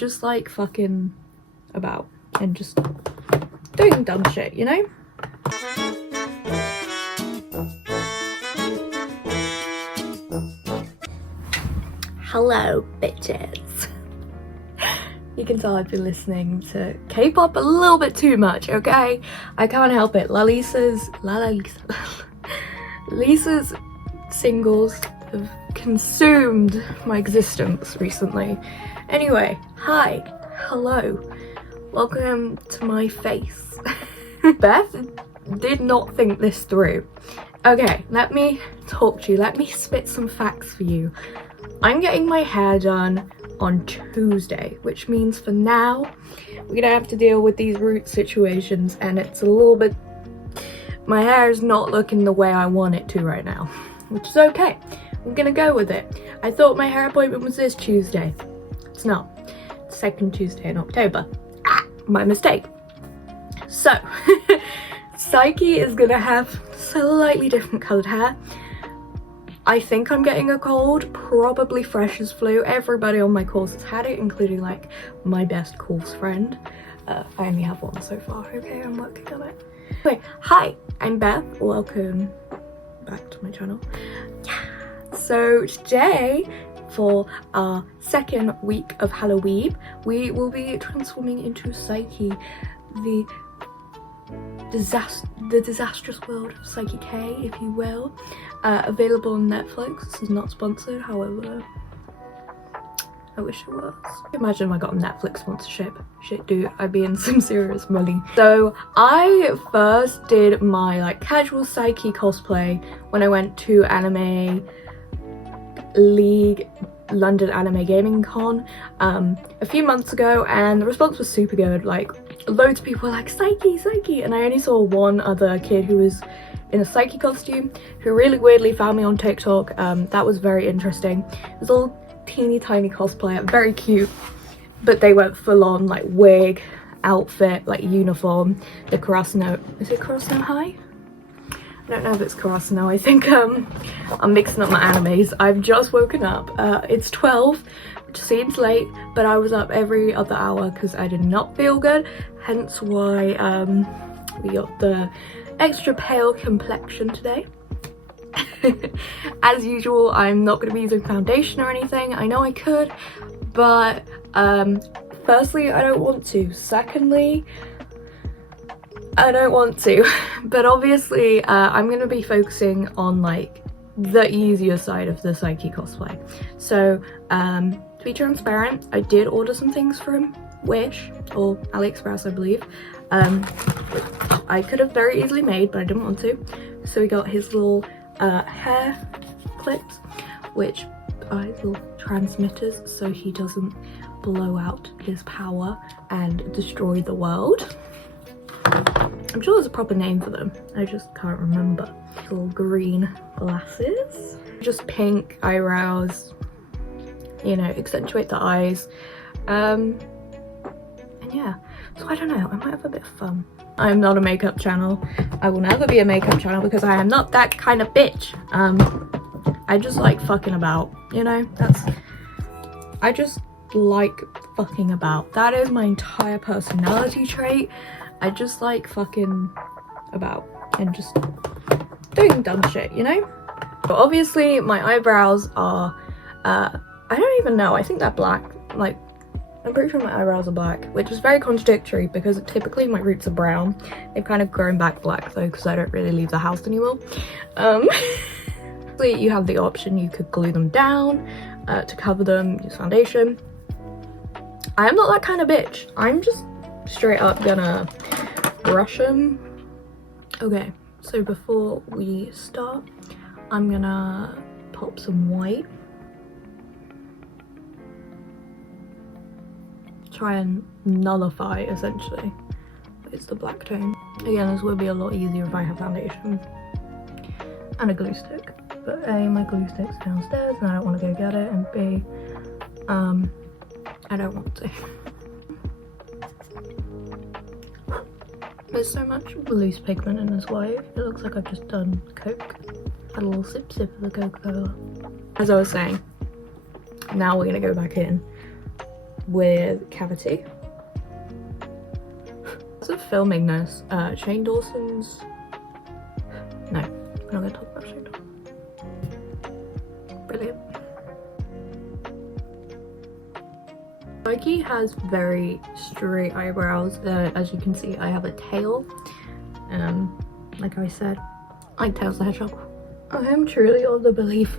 Just like fucking about and just doing dumb shit, you know? Hello, bitches. You can tell I've been listening to K-pop a little bit too much, okay? I can't help it. Lisa's singles have consumed my existence recently. Anyway, hi, hello, welcome to my face. Beth did not think this through. Okay, let me talk to you, let me spit some facts for you. I'm getting my hair done on Tuesday, which means for now we're gonna have to deal with these root situations, and it's a little bit, my hair is not looking the way I want it to right now, which is okay. I'm gonna go with it. I thought my hair appointment was this Tuesday. It's not. It's second Tuesday in October. My mistake. So Saiki is gonna have slightly different coloured hair. I think I'm getting a cold, probably fresh as flu. Everybody on my course has had it, including like my best course friend. I only have one so far, okay? I'm working on it. Anyway, hi, I'm Beth. Welcome back to my channel. Yeah. So today, for our second week of Halloweeb, we will be transforming into Saiki, the disastrous world of Saiki K, if you will. Available on Netflix. This is not sponsored, however I wish it was. Imagine if I got a Netflix sponsorship. Shit, dude, I'd be in some serious money. So I first did my like casual Saiki cosplay when I went to Anime League London Anime Gaming Con a few months ago, and the response was super good. Like, loads of people were like, Saiki, Saiki, and I only saw one other kid who was in a Saiki costume who really weirdly found me on TikTok. That was very interesting. It was a little teeny tiny cosplayer, very cute, but they went full on like wig, outfit, like uniform. The Karasuno, is it Karasuno High? I don't know if it's Karasuno. I think I'm mixing up my animes. I've just woken up. It's 12, which seems late, but I was up every other hour because I did not feel good, hence why we got the extra pale complexion today. As usual, I'm not going to be using foundation or anything. I know I could, but firstly, I don't want to. Secondly, I don't want to, but obviously I'm going to be focusing on like the easier side of the Saiki cosplay. So to be transparent, I did order some things from Wish or AliExpress, I believe. I could have very easily made, but I didn't want to. So we got his little hair clips, which are his little transmitters, so he doesn't blow out his power and destroy the world. I'm sure there's a proper name for them, I just can't remember. Little green glasses, just pink eyebrows, you know, accentuate the eyes. And yeah, so I don't know, I might have a bit of fun. I'm not a makeup channel. I will never be a makeup channel because I am not that kind of bitch. I just like fucking about, you know? I just like fucking about. That is my entire personality trait. I just like fucking about and just doing dumb shit, you know? But obviously my eyebrows are, I don't even know, I think they're black. Like, I'm pretty sure my eyebrows are black, which is very contradictory because typically my roots are brown. They've kind of grown back black though because I don't really leave the house anymore. You have the option, you could glue them down to cover them, use foundation. I am not that kind of bitch. I'm just straight up gonna brush them. Okay, so before we start, I'm gonna pop some white. Try and nullify, essentially. It's the black tone. Again, this would be a lot easier if I have foundation and a glue stick. But A, my glue stick's downstairs and I don't want to go get it, and B, I don't want to. There's so much loose pigment in this white. It looks like I've just done Coke. Had a little sip of the Coca-Cola. As I was saying, now we're gonna go back in with cavity. So filming this, Shane Dawson's... No, we're not going to talk about Shane Dawson. Brilliant. Saiki has very straight eyebrows. As you can see, I have a tail. Like I said, like Tails the Hedgehog. I am truly of the belief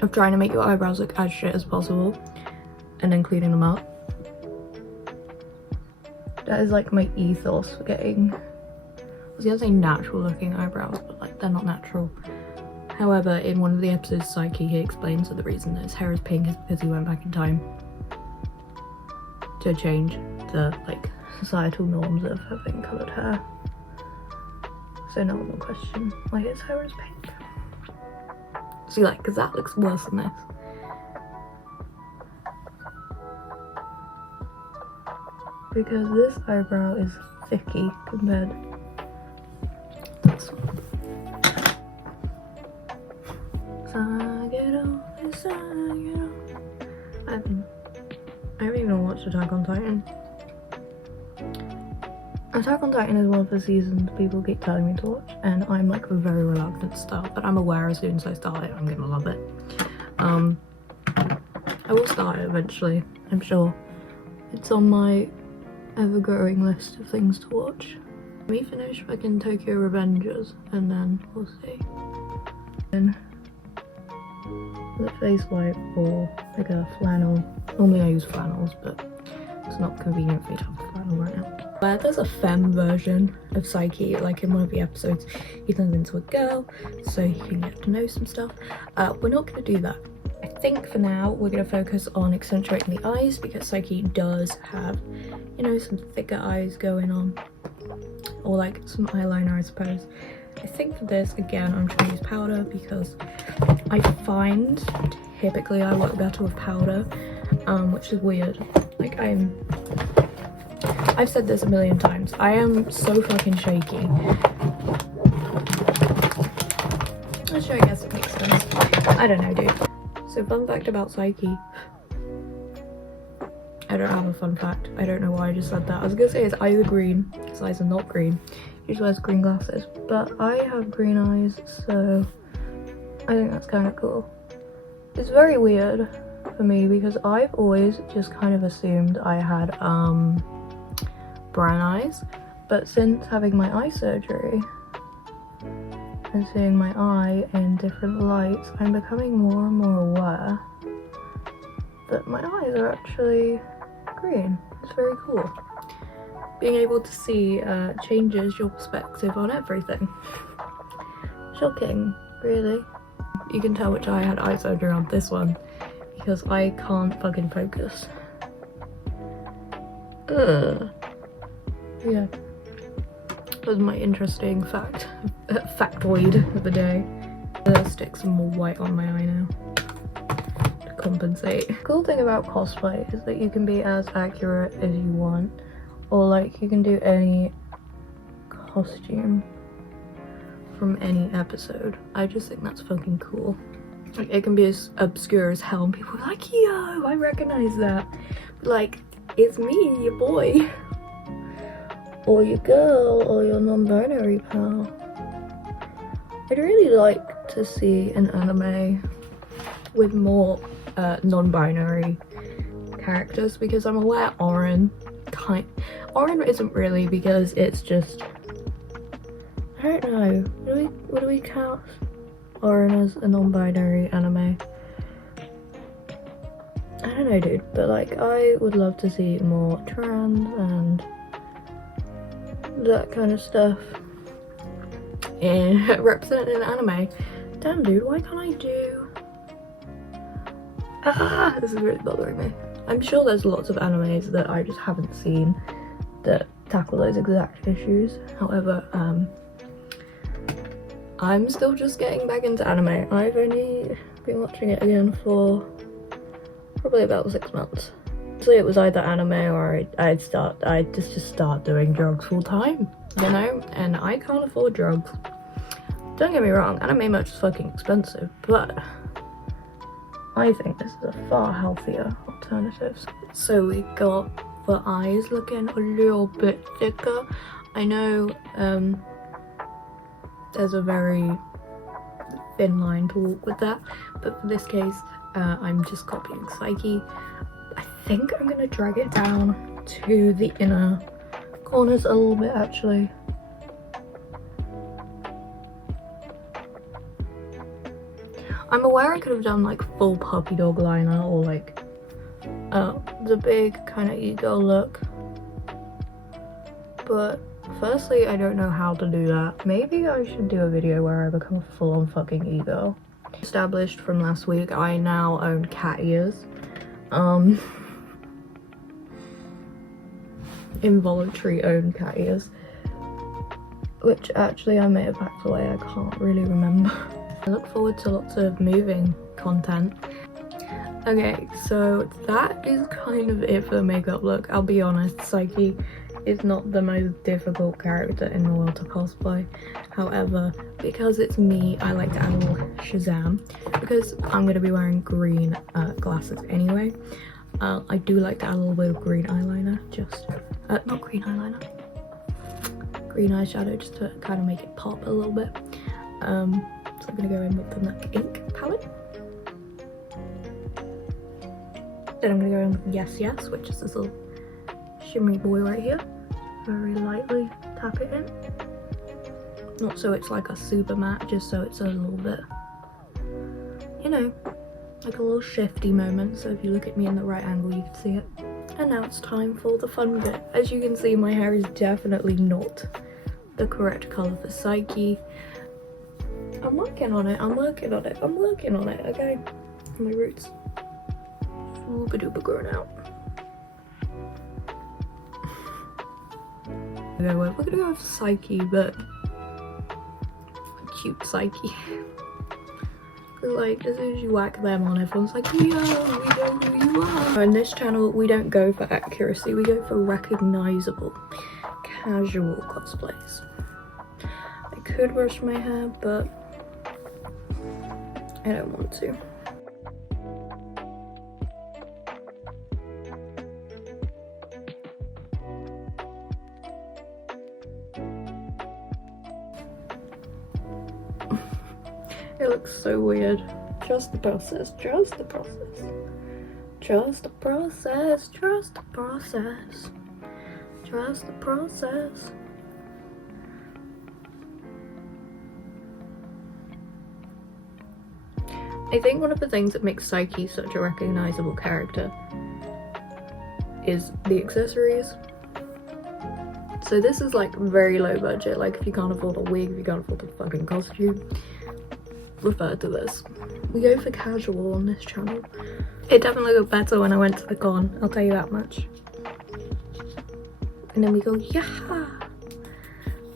of trying to make your eyebrows look as shit as possible and then cleaning them up. That is like my ethos for getting, I was gonna say natural looking eyebrows, but like they're not natural. However, in one of the episodes, Saiki, he explains that the reason that his hair is pink is because he went back in time to change the like societal norms of having coloured hair. So no one will question why his hair is pink. See, like, because that looks worse than this. Because this eyebrow is thicky compared to this one. I haven't even watched Attack on Titan. Attack on Titan is one of the seasons people keep telling me to watch, and I'm like very reluctant to start, but I'm aware as soon as I start it, I'm gonna love it. I will start it eventually, I'm sure. It's on my ever-growing list of things to watch. Let me finish fucking Tokyo Revengers, and then we'll see. Then the face wipe or like a flannel. Normally I use flannels, but it's not convenient for me to have a flannel right now. But there's a femme version of Saiki, like in one of the episodes he turns into a girl so he can get to know some stuff. We're not going to do that. I think for now we're going to focus on accentuating the eyes, because Saiki does have, you know, some thicker eyes going on, or like some eyeliner I suppose. I think for this, again, I'm trying to use powder because I find typically I work better with powder, which is weird. Like I've said this a million times, I am so fucking shaky. Which I guess it makes sense. I don't know, dude. So fun fact about Saiki. I don't have a fun fact. I don't know why I just said that. I was gonna say his eyes are green. His eyes are not green. He just wears green glasses. But I have green eyes, so I think that's kind of cool. It's very weird for me because I've always just kind of assumed I had brown eyes, but since having my eye surgery and seeing my eye in different lights, I'm becoming more and more aware that my eyes are actually green. It's very cool. Being able to see changes your perspective on everything. Shocking, really. You can tell which eye I had eye surgery on this one because I can't fucking focus. Ugh. Yeah. That was my interesting factoid of the day. I'll stick some more white on my eye now to compensate. The cool thing about cosplay is that you can be as accurate as you want, or like you can do any costume from any episode. I just think that's fucking cool. Like, it can be as obscure as hell and people are like, yo, I recognize that. But like, it's me, your boy. Or your girl, or your non-binary pal. I'd really like to see an anime with more non-binary characters, because I'm aware Oren isn't really, because it's just, I don't know, what do we count Oren as a non-binary anime? I don't know, dude, but like I would love to see more trans and that kind of stuff and represented in anime. Damn, dude, why can't I do... this is really bothering me. I'm sure there's lots of animes that I just haven't seen that tackle those exact issues. However, I'm still just getting back into anime. I've only been watching it again for probably about 6 months. So it was either anime or I'd just start doing drugs full time, you know, and I can't afford drugs. Don't get me wrong, anime merch is fucking expensive, but I think this is a far healthier alternative. So we got the eyes looking a little bit thicker. I know there's a very thin line to walk with that, but for this case I'm just copying Saiki. I think I'm gonna drag it down to the inner corners a little bit actually. I'm aware I could have done like full puppy dog liner or like the big kind of ego look, but firstly I don't know how to do that. Maybe I should do a video where I become a full-on fucking ego. Established from last week, I now own cat ears. Involuntary own cat ears, which actually I may have packed away, I can't really remember. I look forward to lots of moving content. Okay, so that is kind of it for the makeup look. I'll be honest, Saiki is not the most difficult character in the world to cosplay. However, because it's me, I like to add a little Shazam. Because I'm going to be wearing green glasses anyway, I do like to add a little bit of green eyeliner, just, not green eyeliner, green eyeshadow, just to kind of make it pop a little bit. So I'm going to go in with the MAC ink palette. Then I'm going to go in with Yes Yes, which is this little shimmery boy right here. Very lightly tap it in. Not so it's like a super matte, just so it's a little bit, you know, like a little shifty moment. So if you look at me in the right angle, you can see it. And now it's time for the fun bit. As you can see, my hair is definitely not the correct colour for Saiki. I'm working on it, I'm working on it, I'm working on it, okay? My roots super duper grown out. We're gonna go with Saiki, but cute Saiki. Like, as soon as you whack them on, everyone's like, yo, we know who you are. On this channel, we don't go for accuracy, we go for recognizable, casual cosplays. I could brush my hair, but I don't want to. It looks so weird. Trust the process, trust the process. Trust the process, trust the process. Trust the process. I think one of the things that makes Saiki such a recognizable character is the accessories. So this is like very low budget, like if you can't afford a wig, if you can't afford a fucking costume, refer to this. We go for casual on this channel. It definitely looked better when I went to the con, I'll tell you that much. And then we go, yeah!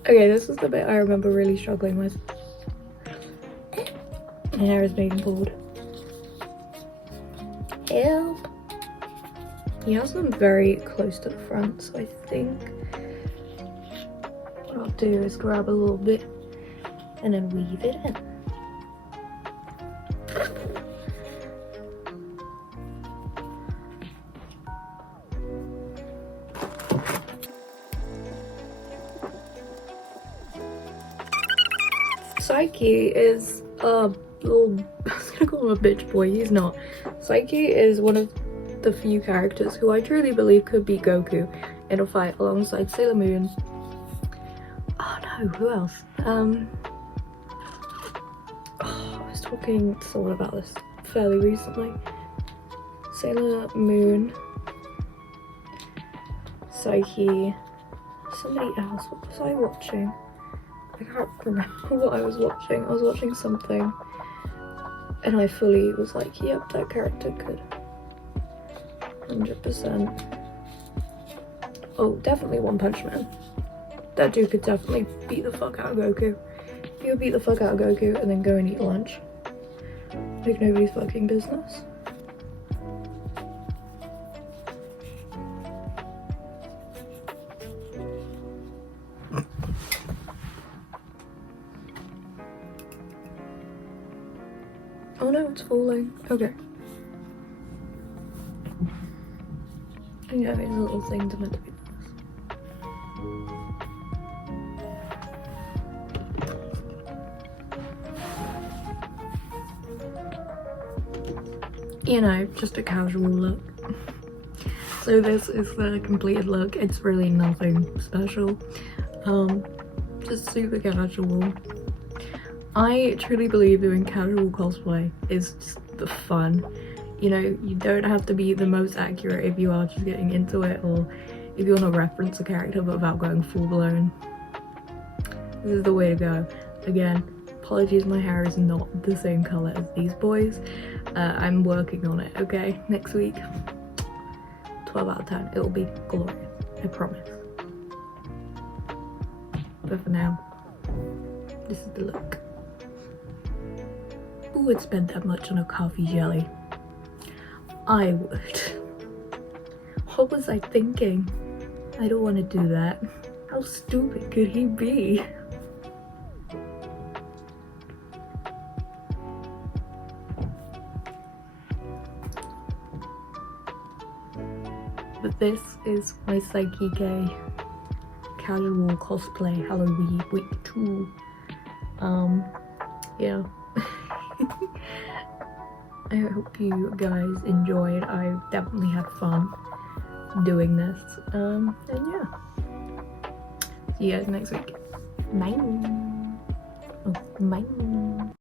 Okay, this is the bit I remember really struggling with. My hair is being pulled. Help! He has them very close to the front, so I think what I'll do is grab a little bit and then weave it in. Saiki is a little, I was gonna call him a bitch boy, he's not. Saiki is one of the few characters who I truly believe could beat Goku in a fight alongside Sailor Moon. Oh no, who else? I was talking to someone about this fairly recently. Sailor Moon, Saiki, somebody else. What was I watching? I can't remember what I was watching. I was watching something and I fully was like, yep, that character could 100%. Oh, definitely One Punch Man. That dude could definitely beat the fuck out of Goku. He would beat the fuck out of Goku and then go and eat lunch. Like nobody's fucking business. Oh no, it's falling. Okay. You know, his little things are meant to be nice. You know, just a casual look. So this is the completed look. It's really nothing special. Just super casual. I truly believe doing casual cosplay is just the fun. You know, you don't have to be the most accurate if you are just getting into it, or if you want to reference a character but without going full blown. This is the way to go. Again, apologies, my hair is not the same colour as these boys. I'm working on it, okay? Next week, 12 out of 10. It will be glorious, I promise. But for now, this is the look. Who would spend that much on a coffee jelly? I would. What was I thinking? I don't want to do that. How stupid could he be? But this is my Saiki casual cosplay Halloweeb week 2. Yeah. I hope you guys enjoyed. I definitely had fun doing this. And yeah. See you guys next week. Bye. Oh, bye.